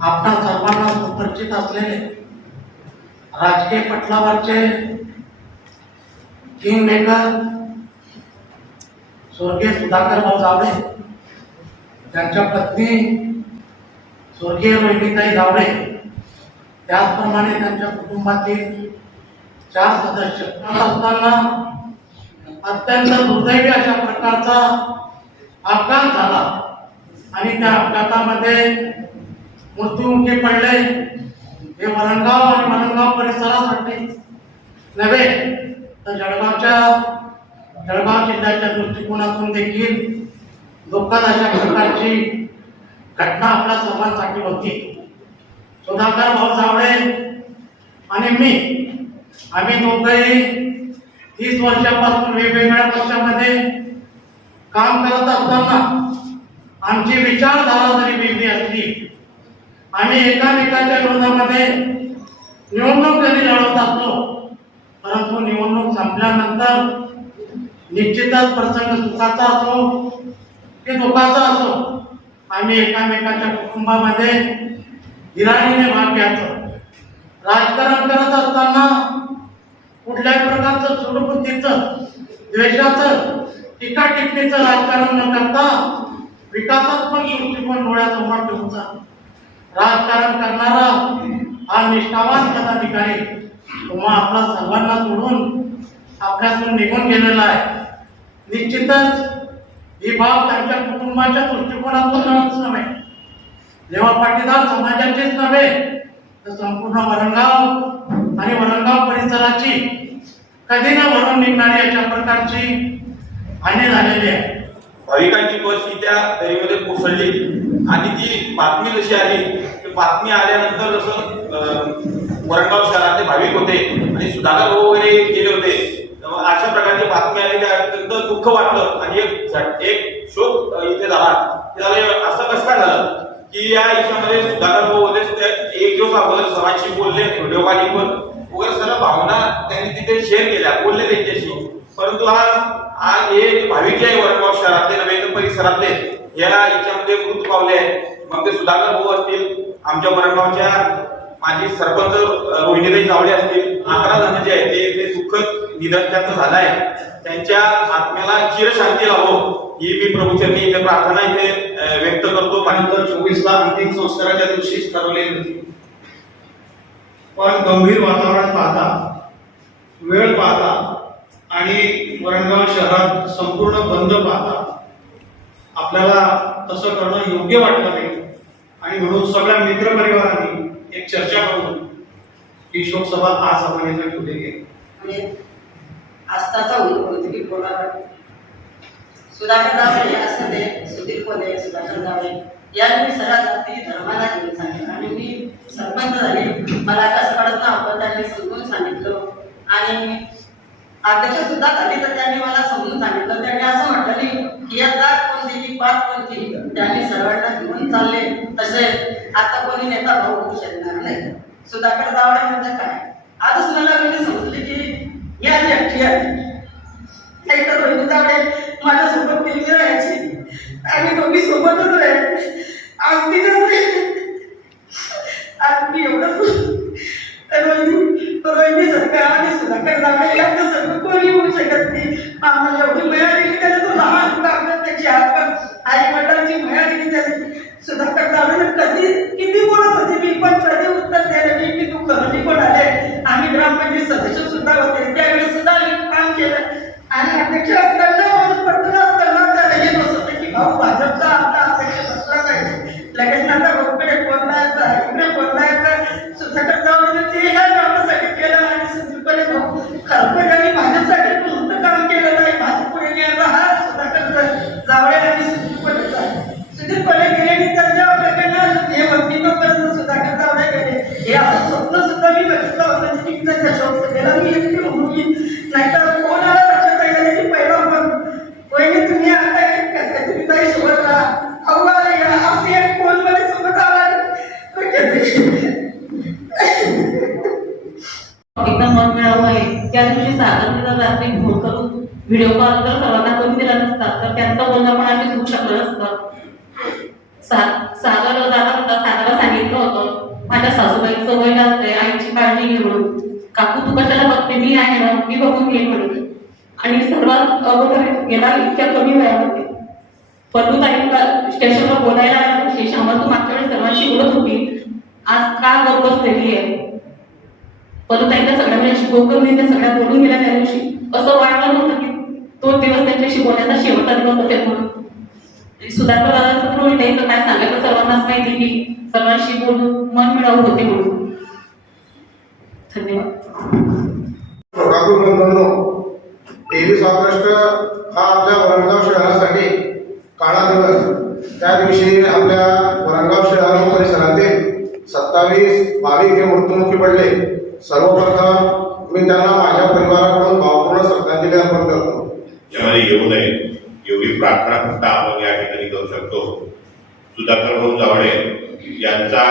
आपणा सर्वांना सुपरिचित असलेले राजकीय पटलावरचे किंग मेकर स्वर्गीय सुधाकर भाऊ जावळे त्यांच्या पत्नी स्वर्गीय रोहिणीताई जावळे त्याचप्रमाणे त्यांच्या कुटुंबातील चार सदस्य. असताना अत्यंत दुर्दैवी अशा प्रकारचा अपघात झाला. आणि त्या अपघातामध्ये मृत्युमुखी पडले. हे वरणगाव आणि वरणगाव परिसरासाठी नव्हे तर जळगावच्या जळगाव जिल्ह्याच्या दृष्टिकोनातून देखील दुःखद अशा प्रकारची घटना आपल्या सर्वांसाठी होती. सुधाकर भाऊ सावळे आणि मी आम्ही दोघंही तीस वर्षापासून वेगवेगळ्या पक्षामध्ये काम करत असताना आमची विचारधारा जरी वेगळी असली आम्ही एकामेकाच्या विरोधामध्ये निवडणूक जरी लढवत असतो? परंतु निवडणूक संपल्यानंतर निश्चितच प्रसंग सुखाचा असो की दुःखाचा असो आम्ही एकामेकाच्या कुटुंबामध्ये हिराणीने भाग घ्यायचो. राजकारण करत असताना कुठल्याही प्रकारचं सूडबुद्धीचं द्वेषाचं टीका टिप्पणीचं राजकारण न करता विकासात्मक दृष्टिकोन डोळ्यासमोर ठेवूचा राजकारण करणारा हा निष्ठावान पदाधिकारी तुम्हा आपला सर्वांना सोडून आपल्यातून निघून गेलेला आहे. निश्चितच ही बाब त्यांच्या कुटुंबाच्या दृष्टिकोनातूनच नव्हे. जेव्हा पाटीदार समाजाचेच नव्हे तर संपूर्ण वरणगाव आणि वरणगाव परिसराची कधी न भरून निघणारी अशा प्रकारची हानी झालेली आहे. भाविकांची बस ही त्या दरीमध्ये कोसळली. आणि ती बातमी जशी आली ती बातमी आल्यानंतर जसं अं, वरणगाव शहरातले भाविक होते आणि सुधाकर भाऊ वगैरे गेले होते अशा प्रकारची बातमी आली त्या अत्यंत दुःख वाटलं आणि एक एक शोक इथे झाला. ते झालं असं कसं काय झालं की या याच्यामध्ये सुधाकर भाऊ होते एक दिवस अगोदर सर्वांशी बोलले व्हिडिओ कॉलिंगवर वगैरे सर्व भावना त्यांनी तिथे शेअर केल्या बोलले त्यांच्याशी. परंतु आज आज हे भाविक जे आहे वरणगाव शहरातले नव्हे तर परिसरातले. या याच्यामध्ये मृत पावले आहेत. मग ते सुधाकर भाऊ असतील आमच्या वरणगावच्या माजी सरपंच रोहिणीबाई जावळे असतील अकरा जण जे आहेत ते ते निधन त्यांचं झालं आहे त्यांच्या आत्म्याला चिरशांती लावो ही मी प्रभूचरणी इथे प्रार्थना इथे व्यक्त करतो. त्यानंतर चोवीसला अंतिम संस्काराच्या दिवशीच ठरवलेली होती. पण गंभीर वातावरण पाहता वेळ पाहता आणि वरणगाव शहरात संपूर्ण बंद पाहता आपल्याला तसं करणं योग्य वाटलं नाही. आणि म्हणून सगळ्या मित्रपरिवारांनी एक चर्चा करून ही शोकसभा आज आपण इथे ठेवली गेली आस्थाचा उद्योगी बोलावा. सुधाकर दावळे असं ते सुधीर कोले सुधाकर दावळे यांनी सर्व जाती धर्माला घेऊन सांगितलं. आणि मी सरपंच झाले. मला कसं कळत आपण त्यांनी समजून सांगितलं. आणि अध्यक्ष सुद्धा झाली तर त्यांनी मला समजून सांगितलं. त्यांनी असं म्हटलं की ही आता कोणती पाच कोणती त्यांनी सर्वांना घेऊन चालले. तसे आता कोणी नेता भाऊ होऊ शकणार नाही. सुधाकर दावडे म्हणजे काय? आजच मला म्हणजे समजले की या एकटी आहे नाही तर रोहिणी दावळे माझ्यासोबत नेहमी राहायची. आणि दोघी सोबतच राहायची. आज ती आज मी एवढं रोहिणी रोहिणी सरकार आणि सुधाकर दावळे यांचं सगळं कोणी होऊ शकत नाही. आम्हाला एवढी मया दिली त्याने तो लहान लागलं त्याची हात आई वडिलांची मया दिली त्याने सुधाकर दावळे कधी किती बोलत होते मी पण कधी उत्तर द्यायला मी की तू खरंजी पण आले आम्ही ग्रामपंचायत सदस्य सुद्धा होते त्यावेळी सुद्धा मी काम केलं आणि अध्यक्ष असताना माझं पटकन असताना त्याला येत होतं की भाऊ भाजपचा आपला अध्यक्ष बसला पाहिजे लगेच नंतर रोकडे बोलायचा इकडे बोलायचा सुधाकर जाऊन ते ह्या गावासाठी केलं आणि सुधीरपणे भाऊ खरं आणि माझ्यासाठी कोणतं काम केलं नाही माझं पुढे गेला हा सुधाकर जावळे आणि सुधीरपणेचा सुधीरपणे गेले आणि त्यांच्या प्रकरणात हे वरती नंतर सुधाकर जावळे गेले हे असं स्वप्न सुद्धा मी बघितलं होतं की त्यांच्या शोक सगळ्याला मी एकटी मुलगी नाहीतर कोण आला लक्षात आलं की पहिला पण वहिनी तुम्ही आता एक करता तुम्ही ताई सोबत राहा अहो अरे या असं एक फोनमध्ये सोबत आला तो किती- एकदम मन मिळावं आहे त्या दिवशी सागर रात्री फोन करून व्हिडिओ कॉल जर सर्वांना करून दिला नसता तर त्यांचं बोलणं पण आम्ही घेऊ शकलो नसतं. सागर जाणार होता सागरला सांगितलं होतं माझ्या सासूबाईचं वय असते आईची काळजी घे म्हणून. काकू तू कशाला बघते? मी आहे ना मी बघून घेईन म्हणून. आणि सर्वात अगोदर गेला इतक्या कमी वयामध्ये. पल्लू ताई स्टेशनवर बोलायला आला श्यामा तू मागच्या वेळेस सर्वांशी बोलत होती. आज का गप बसलेली आहे? पल्लू ताईला सगळ्या वेळेस गोकर्ण त्या सगळ्या बोलून गेल्या त्या दिवशी. असं वाटलं नव्हतं की तो दिवस त्यांच्याशी बोलण्याचा शेवटचा दिवस असेल म्हणून. सुधाकर दादाचं पण तर काय सांगायचं सर्वांनाच माहिती की सर्वांशी बोलून मन मिळवून होते म्हणून. धन्यवाद. तेवीस ऑगस्ट हा आपल्या वरणगाव शहरासाठी काळा दिवस. त्या दिवशी आपल्या वरणगाव शहर परिसरातील सत्तावीस भाविक हे मृत्युमुखी पडले सर्वप्रथम मी त्यांना माझ्या परिवाराकडून भावपूर्ण श्रद्धांजली अर्पण करतो. मध्ये येऊ नये. एवढी प्रार्थना फक्त आपण या ठिकाणी करू शकतो. सुधाकर भाऊ जावळे यांचा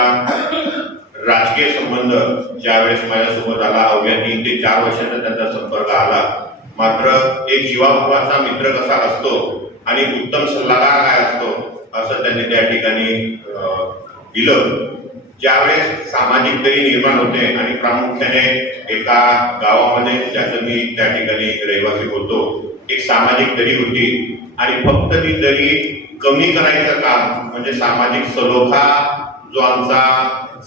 राजकीय संबंध ज्यावेळेस माझ्यासोबत आला अवघ्या तीन ते चार वर्षांचा त्यांचा संपर्क आला. मात्र एक जीवाभावाचा मित्र कसा असतो आणि उत्तम सल्लागार काय असतो असं त्यांनी त्या ठिकाणी दिलं. ज्यावेळेस सामाजिक दरी निर्माण होते आणि प्रामुख्याने एका गावामध्ये ज्याचं मी त्या ठिकाणी रहिवासी होतो एक सामाजिक दरी होती. आणि फक्त ती दरी कमी करायचं काम म्हणजे सामाजिक सलोखा जो आमचा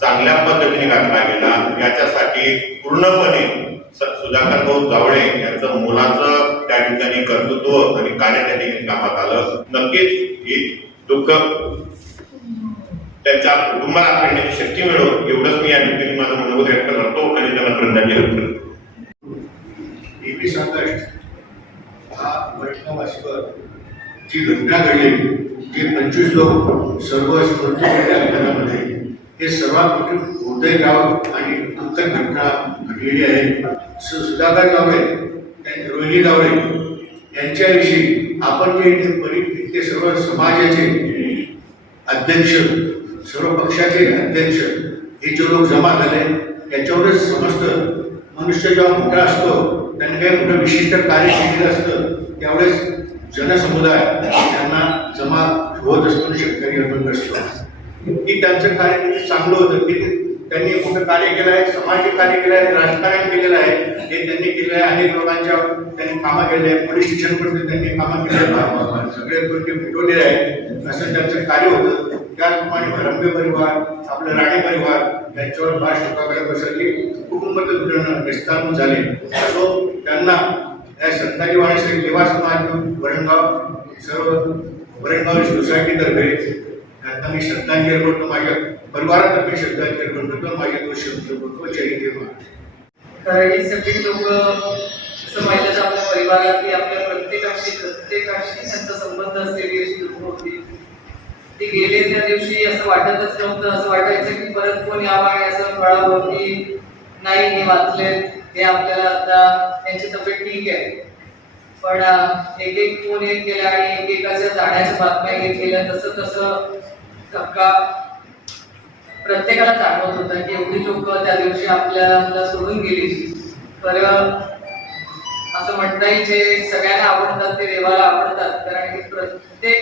चांगल्या पद्धतीने घातला गेला याच्यासाठी पूर्णपणे स- सुधाकर भाऊ जावळे यांचं मुलाचं त्या ठिकाणी कर्तृत्व आणि कार्य त्या ठिकाणी कामात आलं. नक्कीच ही दुःख त्यांच्या कुटुंबाला फेडण्याची शक्ती मिळो एवढंच मी या ठिकाणी माझं मनोगत व्यक्त करतो आणि त्यांना श्रद्धांजली अर्पण करतो तेवीस ऑगस्ट हा वैष्णवाशीवर जी घटना घडली जे पंचवीस लोक सर्व मृत्यू हे सर्वात मोठी हृदय गाव आणि उत्तर घटना घडलेली आहे. सुधाकर गावडे रोहिणी गावडे यांच्याविषयी आपण जे इथे परि इथले सर्व समाजाचे अध्यक्ष सर्व पक्षाचे अध्यक्ष हे जे लोक जमा झाले त्याच्यावरच समजतं मनुष्य जेव्हा मोठा असतो त्यांनी काही मोठं विशिष्ट कार्य केलेलं असतं त्यावेळेस जनसमुदाय त्यांना जमा होत असतो शेतकरी अर्पण असतो. की त्यांचं कार्य चांगलं होतं की त्यांनी मोठं कार्य केलं आहे सामाजिक कार्य केलं आहे राजकारण केलेलं आहे हे त्यांनी केलं आहे अनेक लोकांच्या त्यांनी कामं केले आहे पोलीस स्टेशन पण त्यांनी कामं केले सगळे गोष्टी मिटवलेले आहेत असं त्यांचं कार्य होतं. त्याचप्रमाणे भरंबे परिवार आपलं राणे परिवार यांच्यावर पाच टक्का बसवली कुटुंब विस्तारून झाले. असो त्यांना या संताजी वाणी लेवा समाज वरणगाव सर्व वरणगाव सोसायटीतर्फे त्यांना मी श्रद्धांजली अर्पण करतो. माझ्या परिवारातर्फे श्रद्धांजली अर्पण करतो. माझे तो शब्द करतो जय देव कारण हे सगळी लोक असं पाहिलं तर आपल्या परिवारातली आपल्या प्रत्येकाशी प्रत्येकाशी त्यांचा संबंध असलेली अशी लोक होती. ते गेले त्या दिवशी असं वाटतच नव्हतं असं वाटायचं की परत कोण यावं आणि असं कळावं की नाही हे वाचले हे आपल्याला आता त्यांची तब्येत ठीक आहे. पण एक एक फोन येत गेला आणि एक एकाच्या जाण्याच्या बातम्या येत गेल्या तसं तसं धक्का प्रत्येकाला जाणवत होता की एवढी लोक त्या दिवशी आपल्याला सोडून गेली. तर असं म्हणता येईल जे सगळ्यांना आवडतात ते देवाला आवडतात कारण की प्रत्येक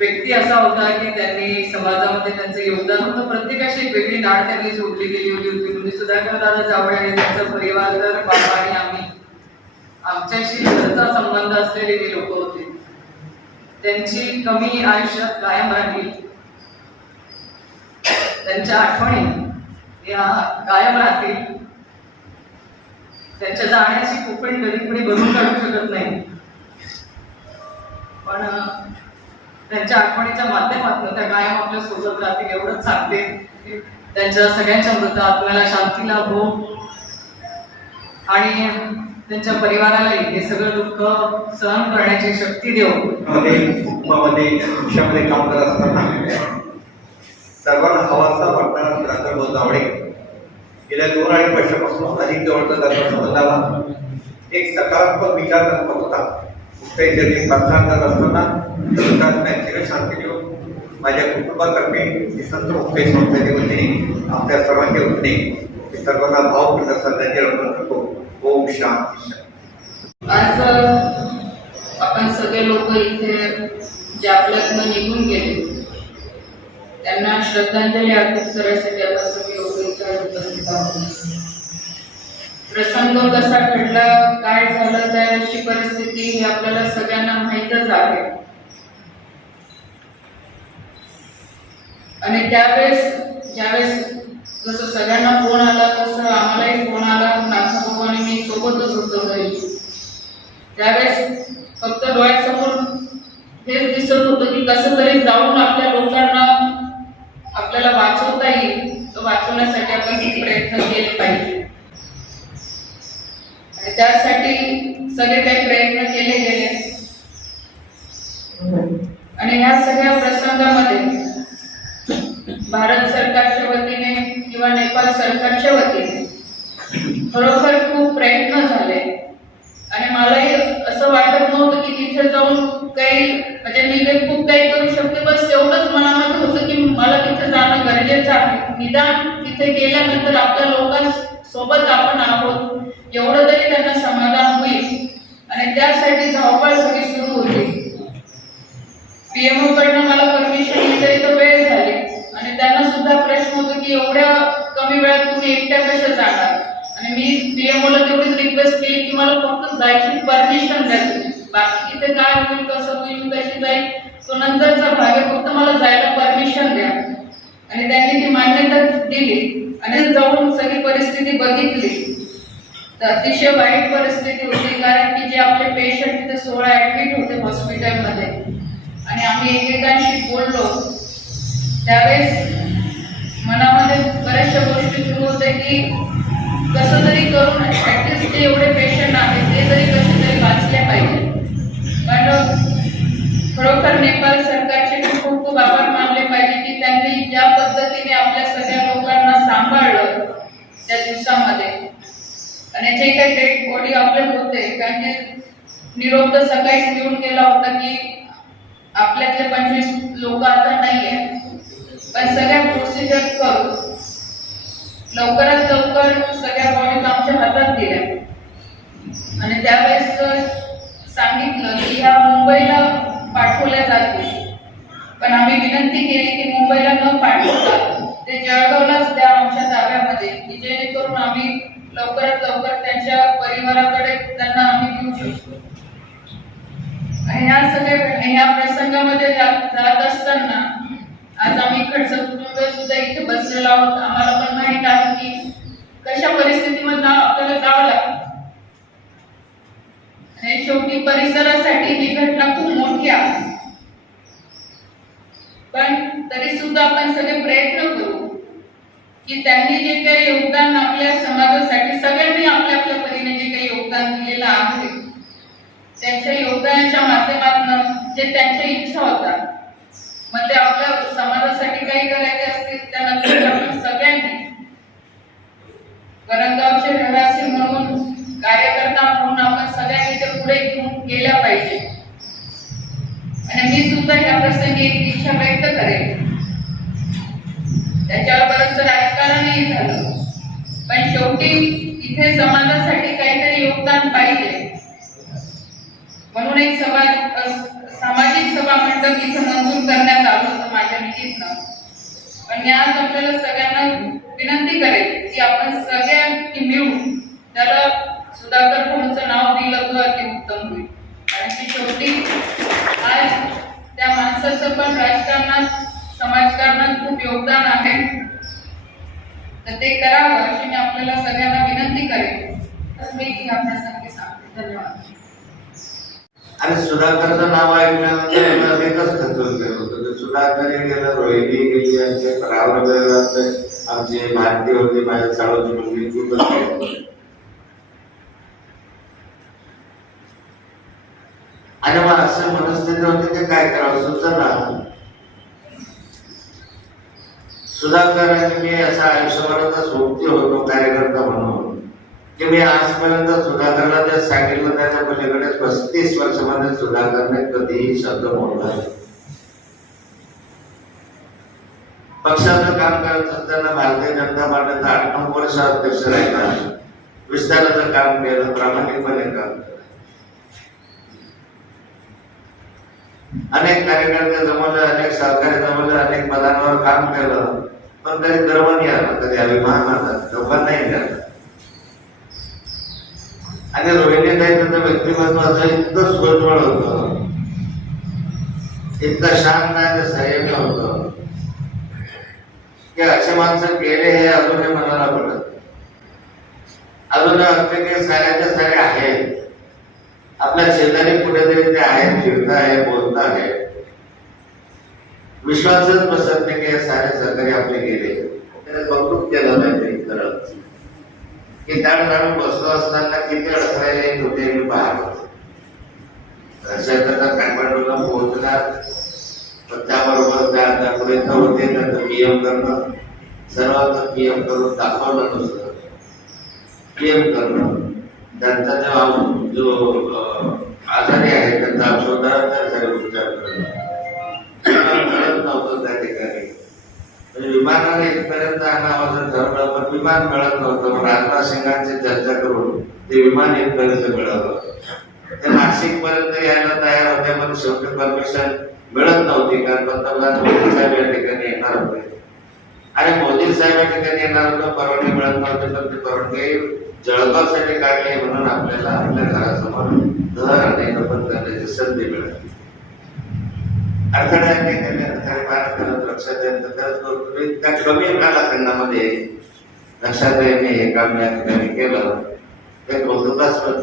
व्यक्ती असा होता की त्यांनी समाजामध्ये त्यांचं योगदान होतं. प्रत्येकाशी एक वेगळी नाळ त्यांनी जोडली गेली होती. होती म्हणजे सुधाकर दादा जावळे आणि त्यांचा परिवार तर बाबा आणि आम्ही. आमच्याशी घरचा संबंध असलेले जे लोक होते. त्यांची कमी आयुष्यात कायम राहिली. त्यांच्या आठवणी या कायम राहतील. त्यांच्या जाण्याची कोकण कधी कुणी भरून काढू शकत नाही. पण त्यांच्या आठवणीच्या माध्यमातून त्या कायम आपल्यासोबत राहतील एवढंच सांगते. त्यांच्या सगळ्यांच्या मृत आपल्याला शांती लाभो आणि त्यांच्या परिवारालाही हे सगळं दुःख सहन करण्याची शक्ती देऊ. मध्ये कुटुंबामध्ये भविष्यामध्ये काम करत असताना सर्वांना हवासा वाटणारा सुधाकर भाऊ गेल्या दोन अडीच वर्षापासून अधिक जवळचा त्यांचा संबंधाला एक सकारात्मक विचार करत होता. कुठल्याही जरी प्रार्थना करत असताना सुधाकर त्यांची शांती देऊन माझ्या कुटुंबातर्फे मी संत मुक्ते संस्थेच्या वतीने आपल्या सर्वांच्या वतीने मी सर्वांना भावपूर्ण श्रद्धांजली अर्पण करतो. ओम शांती. आज आपण सगळे लोक इथे जे आपल्यातनं निघून गेले त्यांना श्रद्धांजली अर्पित करण्यासाठी आता सगळे लोक इथे उपस्थित आहोत. प्रसंग कसा घडला काय झालं त्याची परिस्थिती ही आपल्याला सगळ्यांना माहीतच आहे. आणि त्यावेळेस ज्यावेळेस जसं सगळ्यांना फोन आला तसं आम्हालाही फोन आला. नाथा भाऊ आणि मी सोबतच होतो घरी. त्यावेळेस फक्त डोळ्यासमोर हेच दिसत होतं की कसं तरी जाऊन आपल्या लोकांना आपल्याला वाचवता येईल. तो वाचवण्यासाठी आपण प्रयत्न केले पाहिजे. आणि त्यासाठी सगळे काही प्रयत्न केले गेले. आणि ह्या सगळ्या प्रसंगामध्ये भारत सरकारच्या वतीने किंवा नेपाळ सरकारच्या वतीने खरोखर खूप प्रयत्न झाले. आणि मलाही असं वाटत नव्हतं की तिथे जाऊन काही म्हणजे मी काही खूप काही करू शकते बस तेवढंच मनामध्ये होतं की मला तिथे जाणं गरजेचं आहे. निदान तिथे गेल्यानंतर आपल्या लोकांसोबत आपण आहोत एवढं तरी त्यांना समाधान होईल. आणि त्यासाठी धावपळ सगळी सुरू होती. पीएमओ कडनं मला परमिशन मिळते तर वेळ झाली. आणि त्यांना सुद्धा प्रश्न होतो की एवढ्या कमी वेळात तुम्ही एकट्या कशा जाणार? आणि मी पीएमओला तेवढीच रिक्वेस्ट केली की मला फक्त जायची परमिशन द्या तुम्ही. बाकी तिथे काय होईल कसं होईल कशी जाईल. तो नंतरचा भाग आहे फक्त मला जायला परमिशन द्या. आणि त्यांनी ती मान्यता दिली. आणि जाऊन सगळी परिस्थिती बघितली. तर अतिशय वाईट परिस्थिती होती कारण की जे आपले पेशंट तिथे सोळा ऍडमिट होते हॉस्पिटलमध्ये आणि आम्ही एकेकांशी बोललो. त्यावेळेस मनामध्ये बऱ्याचशा गोष्टी सुरू होत्या की कसं तरी करून ऍटलिस्ट जे एवढे पेशंट आहेत ते तरी कसे तरी वाचले पाहिजे. पण खरोखर नेपाळ सरकारचे मी खूप खूप आभार मानले पाहिजे की त्यांनी ज्या पद्धतीने आपल्या सगळ्या लोकांना सांभाळलं त्या दिवसामध्ये. आणि जे काही डेड बॉडी आपले होते कारण की निरोप तर सकाळीच लिहून गेला होता की आपल्यातले पंचवीस लोक आता नाही आहेत पण सगळ्या प्रोसिजर करून लवकरात लवकर सगळ्या पॉईंट आमच्या हातात दिल्या. आणि त्यावेळेस सांगितलं की ह्या मुंबईला पाठवल्या जातील. पण आम्ही विनंती केली की मुंबईला न पाठवता ते जळगावलाच द्या आमच्या ताब्यामध्ये की जेणेकरून आम्ही लवकरात लवकर त्यांच्या परिवाराकडे त्यांना आम्ही देऊ शकतो. आणि ह्या सगळ्या ह्या प्रसंगामध्ये जात जात असताना आज आम्ही खडसर कुटुंब सुद्धा इथे बसलेलो आहोत. आम्हाला पण माहीत आहे की कशा परिस्थितीमध्ये आपल्याला जावं लागतं. आणि शेवटी परिसरासाठी ही घटना खूप मोठी आहे. पण तरी सुद्धा आपण सगळे प्रयत्न करू की त्यांनी जे काही योगदान आपल्या समाजासाठी सगळ्यांनी आपल्या आपल्या परीने जे काही योगदान दिलेलं आहे त्यांच्या योगदानाच्या माध्यमातून जे त्यांच्या इच्छा होतात मग ते आपल्या समाजासाठी काही करायचे असतील त्यानंतर आपण सगळ्यांनी वरणगावचे रहिवासी म्हणून कार्यकर्ता म्हणून आपण सगळ्यांनी ते पुढे घेऊन गेल्या पाहिजे. आणि मी सुद्धा या प्रसंगी एक इच्छा व्यक्त करेन. त्याच्यावर बरंच राजकारणही झालं पण शेवटी इथे समाजासाठी काहीतरी योगदान पाहिजे. म्हणून एक समाज सामाजिक सभा मंडप इथं मंजूर करण्यात आलं होतं माझ्या निधीतनं. पण आज आपल्याला सगळ्यांना विनंती करेल की आपण सगळ्यांनी मिळून त्याला सुधाकर भाऊंचं नाव दिलं तर अति उत्तम होईल. कारण की शेवटी आज त्या माणसाचं पण राजकारणात समाजकारणात खूप योगदान आहे. तर ते करावं अशी मी आपल्याला सगळ्यांना विनंती करेल तर मी आपल्या संगी सांगते. धन्यवाद. आणि सुधाकरचं नाव ऐकल्यानंतर एकच खचून गेलं होतं. ते सुधाकर गेलं रोहिणी गेली आमचे ते रावण आमची भारती होती माझ्या चाळूची मुलगी ती पण आणि मग असं मनस्थिती होती की काय करावं सुचना सुधाकर आणि मी असा आयुष्यभरातच मुक्ती होतो कार्यकर्ता म्हणून. की मी आजपर्यंत सुधाकरला जे सांगितलं त्याच्या पलीकडे पस्तीस वर्षामध्ये सुधाकरने कधीही शब्द मोडला पक्षाचं काम करत असताना भारतीय जनता पार्टीचा आठ नऊ वर्ष अध्यक्ष राहिला विस्ताराचं काम केलं प्रामाणिकपणे काम केलं. अनेक कार्यकर्ते जमवले अनेक सहकारी जमवले अनेक पदांवर काम केलं पण कधी गर्व नाही आला कधी अभिमान आला गर्व नाही आला. आणि रोहिणी त्यांचं व्यक्तिमत्वाचं इतकं सुरजवळ होत. इतकं शांत आणि संयमी होत. की असे माणसं गेले हे अजूनही मनाला पडत. अजून वाटतं की साऱ्याच्या सारे आहेत. आपल्या शेजारी कुठेतरी ते आहेत फिरत आहे बोलत आहे विश्वासच बसत नाही की सारे सहकारी आपले गेले. त्याने कौतुक केलं नाही खरं. की त्या ठिकाणी बसलो असताना किती अडथळे येत होते मी पाहत होतो. करता काठमांडूला पोहोचणार पण त्याबरोबर त्या आतापर्यंत पुढे तर होते त्यांचं पीएम करणं पी एम करून दाखवलं नसतं. पीएम करणं. त्यांचा जो आजारी आहे त्यांचा औषधाचा उपचार करणं म्हणजे विमानाने इथपर्यंत आणावं ठरवलं पण विमान मिळत नव्हतं. पण राजनाथ सिंगांची चर्चा करून ते विमान इथपर्यंत मिळालं ते नाशिक पर्यंत यायला तयार होते पण शेवटी परमिशन मिळत नव्हती कारण पंतप्रधान मोदी साहेब या ठिकाणी येणार होते. आणि मोदी साहेब या ठिकाणी येणार होतं परवानगी मिळत नव्हते तर ती परवानगी जळगावसाठी काढली म्हणून आपल्याला आपल्या घरासमोर घर आणि करण्याची संधी मिळाली. अडथळ्याने त्यांनी अडथळे पार करत लक्षात येतं करत होतो. इतक्या कमी कालखंडामध्ये लक्षात येणे हे काम या ठिकाणी केलं. ते कौतुकास्पद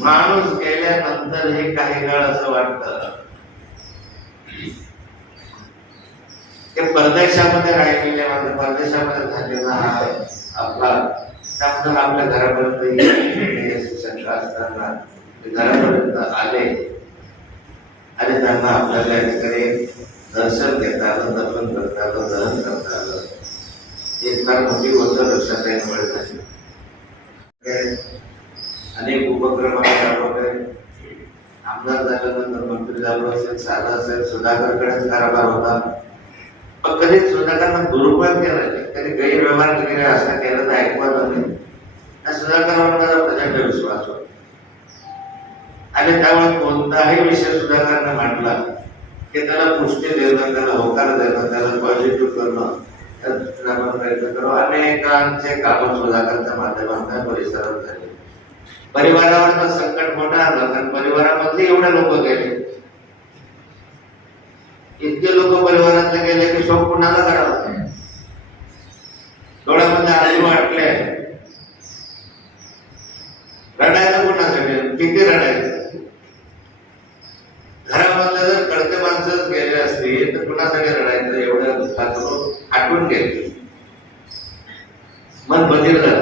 माणूस गेल्यानंतर हे काही काळ असं वाटतं. ते परदेशामध्ये राहिलेले म्हणजे परदेशामध्ये झालेला हा आपला त्यामुळे आपल्या घरापर्यंत येण्याची शंका असताना घरापर्यंत आले. आणि त्यांना आपल्याला या ठिकाणी दर्शन घेता आलं दर्शन करता आलं दहन करता आलं एक फार मोठी गोष्ट लक्षात येण्यामुळे झाली अनेक उपक्रम आम्ही राबवले आमदार झाल्यानंतर मंत्री झालो असेल साधा असेल सुधाकरकडेच कारभार होता. पण कधी सुधाकरनं दुरुपयोग केला नाही. कधी गैरव्यवहार वगैरे असं केलं तर ऐकवत नाही. त्या सुधाकरवर माझा प्रचंड विश्वास होता. आणि त्यामुळे कोणताही विषय सुधाकरांना मांडला हे त्याला पुष्टी देणं त्याला होकार देणं त्याला पॉझिटिव्ह करणं त्या आपण प्रयत्न करू. अनेकांचे कामं सुधाकरच्या माध्यमातून परिसरात झाले. परिवारावर तर संकट मोठं आलं कारण परिवारामधले एवढे लोक गेले. इतके लोक परिवारातले गेले की शोक कुणाला करावा? डोळ्यामध्ये आजू वाटले रडायला कुणासाठी? किती रडायचं घरामधले जर कळते माणसंच गेले असतील तर कुणासाठी रडायचं एवढ्या दुःखातून घ्यायचं मन बधीर झालं.